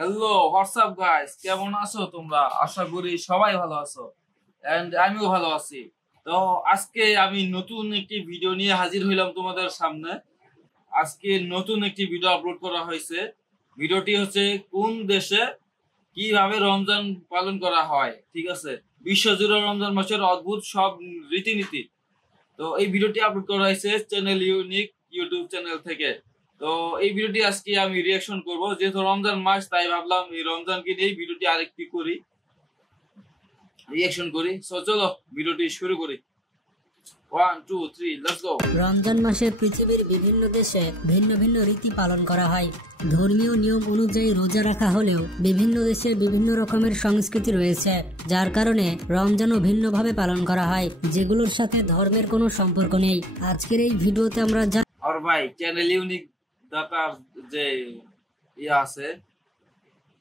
Hello WhatsApp guys, কেমন আছো তোমরা? আশা করি সবাই ভালো আছো এন্ড আমিও ভালো আছি। তো আজকে আমি নতুন একটি ভিডিও নিয়ে হাজির হইলাম তোমাদের সামনে। আজকে নতুন একটি ভিডিও আপলোড করা হয়েছে। ভিডিওটি হচ্ছে কোন দেশে কিভাবে রমজান পালন করা হয়, ঠিক আছে, বিশ্বজুড়ে রমজান মাসের অদ্ভুত সব রীতিনীতি। তো এই ভিডিওটি আপলোড করা হয়েছে চ্যানেল ইউনিক ইউটিউব চ্যানেল থেকে। তো এই ভিডিওটি আজকে আমি রিয়াকশন করব, যেহেতু রমজান মাস তাই ভাবলাম এই রমজানকে নিয়ে ভিডিওটি আরেকটি করি, রিয়াকশন করি। সো চলো ভিডিওটি শুরু করি। 1 2 3 লেটস গো। রমজান মাসে পৃথিবীর বিভিন্ন দেশে ভিন্ন ভিন্ন রীতি পালন করা হয়। ধর্মীয় নিয়ম অনুযায়ী রোজা রাখা হলেও বিভিন্ন দেশে বিভিন্ন রকমের সংস্কৃতি রয়েছে, যার কারণে রমজানও ভিন্নভাবে পালন করা হয়, যেগুলোর সাথে ধর্মের কোনো সম্পর্ক নেই। আজকের এই ভিডিওতে আমরা আর ভাই চ্যানেল ইউনিক দাতার যে আছে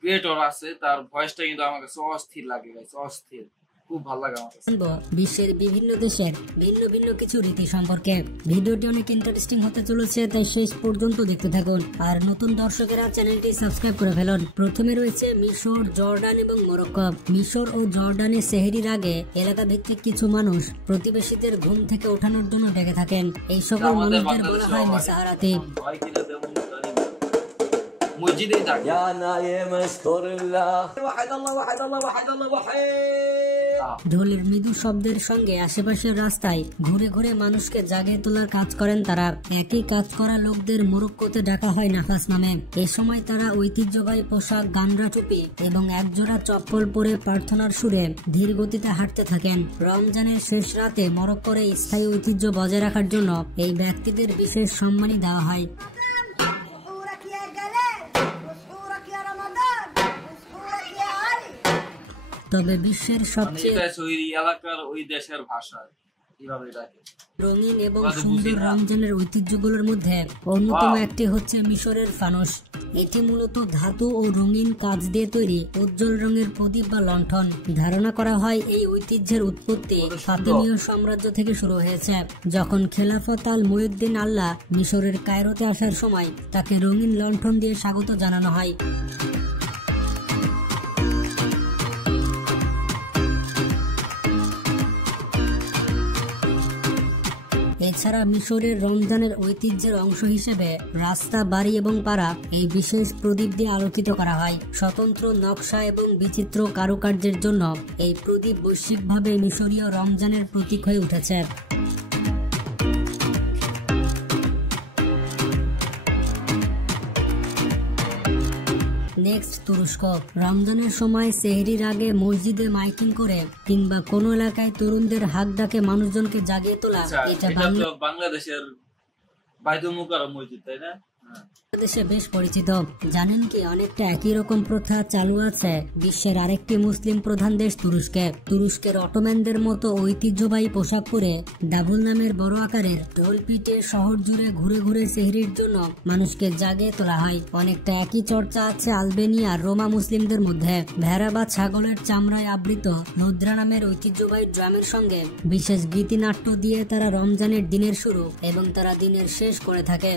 ক্রিয়েটর আছে, তার ভয়েসটা কিন্তু আমার কাছে অস্থির লাগে গাইস, অস্থির, খুব ভালো লাগে আমার কাছে। বিশ্বের বিভিন্ন দেশের ভিন্ন ভিন্ন কিছু রীতি সম্পর্কে। ভিডিওটি অনেক ইন্টারেস্টিং হতে চলেছে, তাই শেষ পর্যন্ত দেখতে থাকুন। আর নতুন দর্শকেরা চ্যানেলটি সাবস্ক্রাইব করে ফেলুন। প্রথমে রয়েছে মিশর, জর্ডান এবং মরক্কো। মিশর ও জর্ডানে সেহরির আগে এলাকা ভিত্তিক কিছু মানুষ প্রতিবেশীদের ঘুম থেকে ওঠানোর জন্য ডেকে থাকেন। এই সকল মানুষদের বলা হয় মেসাহারাতি। মসজিদেই থাকে। يا نايم استر الله وحد الله وحد الله وحد الله وحيد ঢোলের মৃদু শব্দের সঙ্গে আশেপাশের রাস্তায় ঘুরে ঘুরে মানুষকে জাগিয়ে তোলার কাজ করেন তারা। একই কাজ করা লোকদের মরক্কোতে ডাকা হয় নাফাস নামে। এ সময় তারা ঐতিহ্যবাহী পোশাক, গানরা টুপি এবং একজোড়া চপ্পল পরে প্রার্থনার সুরে ধীর গতিতে হাঁটতে থাকেন। রমজানের শেষ রাতে মরক্কোর এই স্থায়ী ঐতিহ্য বজায় রাখার জন্য এই ব্যক্তিদের বিশেষ সম্মানই দেওয়া হয়। তবে বিশ্বের সবচেয়ে এলাকার ওই দেশের ভাষা রঙিন এবং সুন্দর রমজানের ঐতিহ্যগুলোর মধ্যে অন্যতম একটি হচ্ছে মিশরের ফানুস। এটি মূলত ধাতু ও রঙিন কাজ দিয়ে তৈরি উজ্জ্বল রঙের প্রদীপ বা লণ্ঠন। ধারণা করা হয় এই ঐতিহ্যের উৎপত্তি ফাতেমীয় সাম্রাজ্য থেকে শুরু হয়েছে, যখন খেলাফত আল মুইউদ্দিন আল্লাহ মিশরের কায়রোতে আসার সময় তাকে রঙিন লণ্ঠন দিয়ে স্বাগত জানানো হয়। এছাড়া মিশরের রমজানের ঐতিহ্যের অংশ হিসেবে রাস্তা, বাড়ি এবং পাড়া এই বিশেষ প্রদীপ দিয়ে আলোকিত করা হয়। স্বতন্ত্র নকশা এবং বিচিত্র কারুকার্যের জন্য এই প্রদীপ বৈশ্বিকভাবে মিশরীয় রমজানের প্রতীক হয়ে উঠেছে। নেক্সট তুরস্ক। রমজানের সময় সেহরির আগে মসজিদে মাইকিং করে কিংবা কোনো এলাকায় তরুণদের হাক ডাকে মানুষজনকে জাগিয়ে তোলা। এটা বাংলাদেশের বাইতুল মুকাররম মসজিদ, তাই না? দেশে বেশ পরিচিত। জানেন কি, অনেকটা একই রকম প্রথা চালু আছে বিশ্বের আরেকটি মুসলিম প্রধান দেশ তুরস্কে। তুরস্কের অটোম্যানদের মতো ঐতিহ্যবাহী পোশাক পরে ডাবল নামের বড় আকারের ঢোল পিটে শহর জুড়ে ঘুরে ঘুরে সেহরির জন্য মানুষকে জাগিয়ে তোলা হয়। অনেকটা একই চর্চা আছে আলবেনিয়ার রোমা মুসলিমদের মধ্যে। ভেড়া বা ছাগলের চামড়ায় আবৃত নোদ্রা নামের ঐতিহ্যবাহী ড্রামের সঙ্গে বিশেষ গীতিনাট্য দিয়ে তারা রমজানের দিনের শুরু এবং তারা দিনের শেষ করে থাকে।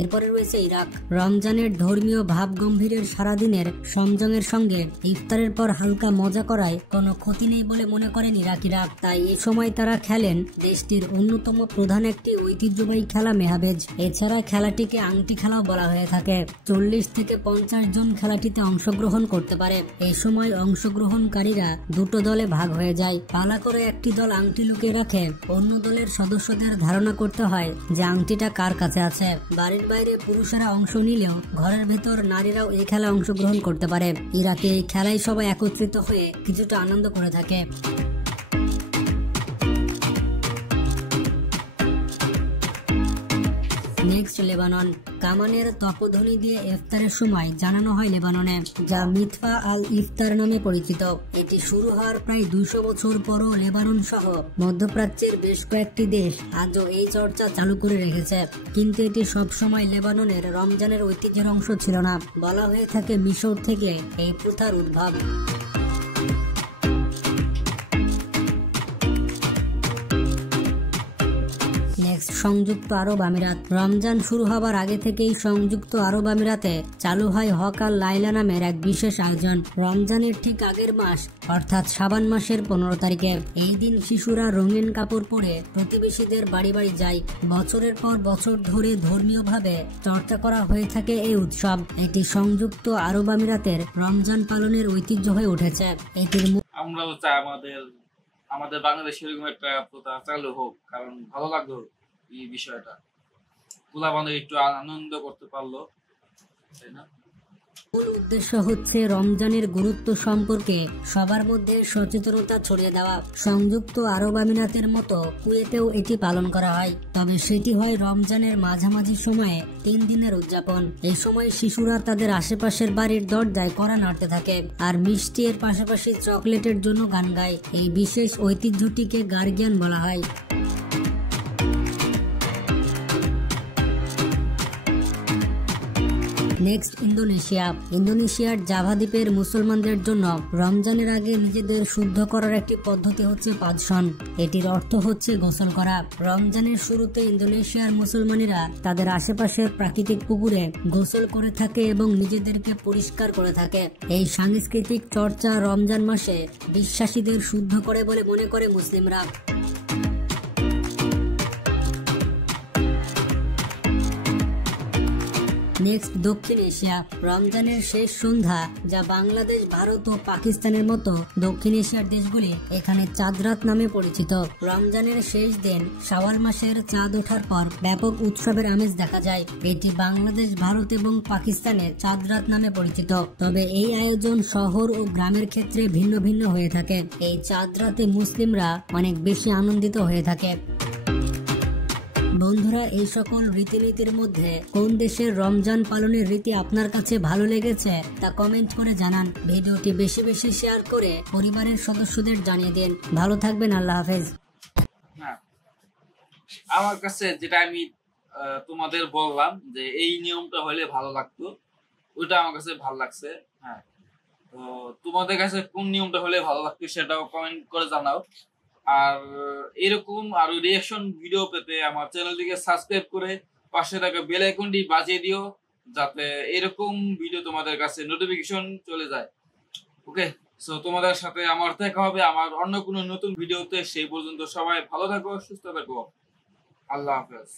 এরপরে রয়েছে ইরাক। রমজানের ধর্মীয় ভাব গম্ভীরের সারাদিনের সংযমের সঙ্গে ইফতারের পর হালকা মজা করায় কোনো ক্ষতি নেই বলে মনে করেন ইরাকিরা। তাই এই সময় তারা খেলেন দেশটির অন্যতম প্রধান একটি ঐতিহ্যবাহী খেলা মেহাবেজ। এছাড়া খেলাটিকে আংটি খেলাও বলা হয়ে থাকে। 40 থেকে 50 জন খেলাটিতে অংশগ্রহণ করতে পারে। এই সময় অংশগ্রহণকারীরা দুটো দলে ভাগ হয়ে যায়। পালা করে একটি দল আংটি লুকিয়ে রাখে। অন্য দলের সদস্যদের ধারণা করতে হয় যে আংটিটা কার কাছে আছে। বাড়ির বাইরে পুরুষেরা অংশ নিলেও ঘরের ভেতর নারীরাও এই খেলায় অংশগ্রহণ করতে পারে। ইরাকে এই খেলায় সবাই একত্রিত হয়ে কিছুটা আনন্দ করে থাকে। Next Lebanon. কামানের তপধ্বনি দিয়ে ইফতারের সময় জানানো হয় লেবাননে, যা মিতফা আল ইফতার নামে পরিচিত। এটি শুরু হওয়ার প্রায় 200 বছর পরও লেবানন সহ মধ্যপ্রাচ্যের বেশ কয়েকটি দেশ আজও এই চর্চা চালু করে রেখেছে, কিন্তু এটি সবসময় লেবাননের রমজানের ঐতিহ্যের অংশ ছিল না। বলা হয়ে থাকে মিশর থেকে এই প্রথার উদ্ভব। সংযুক্ত আরব আমিরাত। রমজান শুরু হবার আগে থেকেই সংযুক্ত আরব আমিরাতে চালু হয় হক আর লাইলা নামের এক বিশেষ আয়োজন। রমজানের ঠিক আগের মাস অর্থাৎ শাবান মাসের 15 তারিখে এই দিন শিশুরা রঙিন কাপড় পরে প্রতিবেশীদের বাড়ি বাড়ি যায়। বছরের পর বছর ধরে ধর্মীয়ভাবে চর্চা করা হয়ে থাকে এই উৎসব। এটি সংযুক্ত আরব আমিরাতের রমজান পালনের ঐতিহ্য হয়ে উঠেছে। এটির আমরাও চাই আমাদের বাংলাদেশে এরকম একটা প্রথা চালু হোক, কারণ ভালো লাগলো এই বিষয়টা। পোলাপানদের একটু আনন্দ করতে পারলো, তাই না? মূল উদ্দেশ্য হচ্ছে রমজানের গুরুত্ব সম্পর্কে সবার মধ্যে সচেতনতা ছড়িয়ে দেওয়া। সংযুক্ত আরব আমিরাতের মতো কুয়েতেও এটি পালন করা হয়, তবে সেটি হয় রমজানের মাঝামাঝি সময়ে 3 দিনের উদযাপন। এই সময় শিশুরা তাদের আশেপাশের বাড়ির দরজায় কড়া নাড়তে থাকে আর মিষ্টি এর পাশাপাশি চকলেটের জন্য গান গায়। এই বিশেষ ঐতিহ্যটিকে গার্গিয়ান বলা হয়। Next Indonesia. ইন্দোনেশিয়ার জাভা দ্বীপের মুসলমানদের জন্য রমজানের আগে নিজেদের শুদ্ধ করার একটি পদ্ধতি হচ্ছে পাদসন। এটির অর্থ হচ্ছে গোসল করা। রমজানের শুরুতে ইন্দোনেশিয়ার মুসলমানেরা তাদের আশেপাশের প্রাকৃতিক পুকুরে গোসল করে থাকে এবং নিজেদেরকে পরিষ্কার করে থাকে। এই সাংস্কৃতিক চর্চা রমজান মাসে বিশ্বাসীদের শুদ্ধ করে বলে মনে করে মুসলিমরা। নেক্সট দক্ষিণ এশিয়া। রমজানের শেষ সন্ধ্যা, যা বাংলাদেশ, ভারত ও পাকিস্তানের মতো দক্ষিণ এশিয়ার দেশগুলি এখানে চাঁদ রাত নামে পরিচিত। রমজানের শেষ দিন শাওয়াল মাসের চাঁদ ওঠার পর ব্যাপক উৎসবের আমেজ দেখা যায়। এটি বাংলাদেশ, ভারত এবং পাকিস্তানের চাঁদ রাত নামে পরিচিত, তবে এই আয়োজন শহর ও গ্রামের ক্ষেত্রে ভিন্ন ভিন্ন হয়ে থাকে। এই চাঁদ রাতে মুসলিমরা অনেক বেশি আনন্দিত হয়ে থাকে। বন্ধুরা, এই সকল রীতিনীতির মধ্যে কোন দেশের রমজান পালনের রীতি আপনার কাছে ভালো লেগেছে তা কমেন্ট করে জানান। ভিডিওটি বেশি বেশি শেয়ার করে পরিবারের সদস্যদের জানিয়ে দিন। ভালো থাকবেন, আল্লাহ হাফেজ। হ্যাঁ, আমার কাছে যেটা আমি তোমাদের বললাম যে এই নিয়মটা হলে ভালো লাগতো, ওইটা আমার কাছে ভালো লাগছে। হ্যাঁ, তো তোমাদের কাছে কোন নিয়মটা হলে ভালো লাগতো সেটাও কমেন্ট করে জানাও। আর এরকম আরো রিঅ্যাকশন ভিডিও পেতে আমার চ্যানেলটিকে সাবস্ক্রাইব করে পাশে থাকা বেল আইকনটি বাজিয়ে দিও, যাতে এরকম ভিডিও তোমাদের কাছে নোটিফিকেশন চলে যায়। ওকে, সো তোমাদের সাথে আমার দেখা হবে আমার অন্য কোনো নতুন ভিডিওতে। সেই পর্যন্ত সবাই ভালো থাকো, সুস্থ থাকো। আল্লাহ হাফেজ।